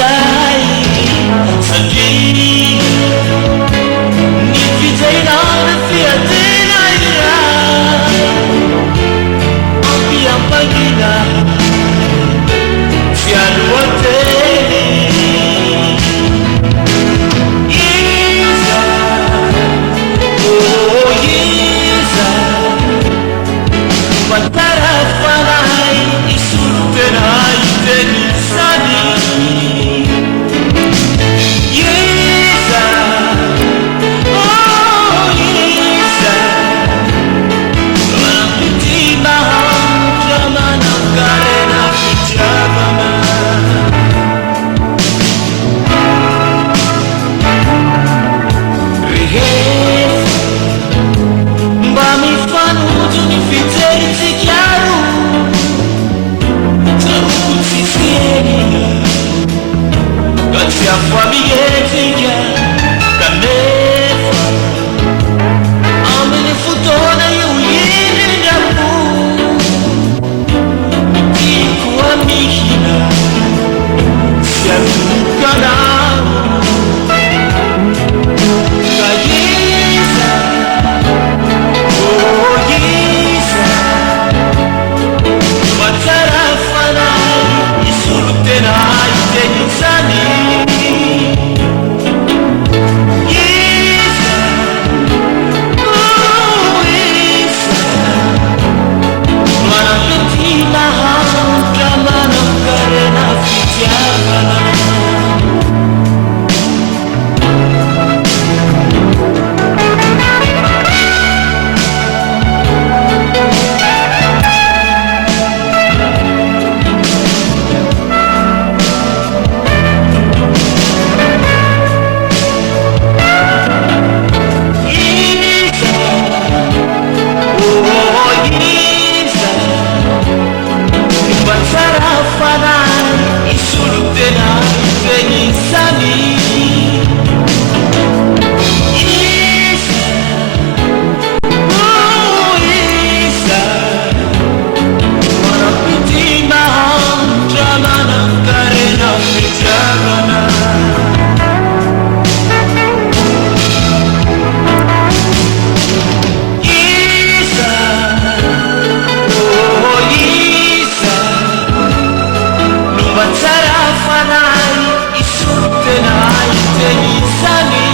ai satria ny fijairana fiantena ira ampiampangina fialoateny iza oh iza fatarafanay isolotena iteny sany famiglia canefa amene futona io yenengapu dico amica siatukana kaiza oh yiza matarafana isulutena itenisani Sarà fanai, isultenai, tenisani.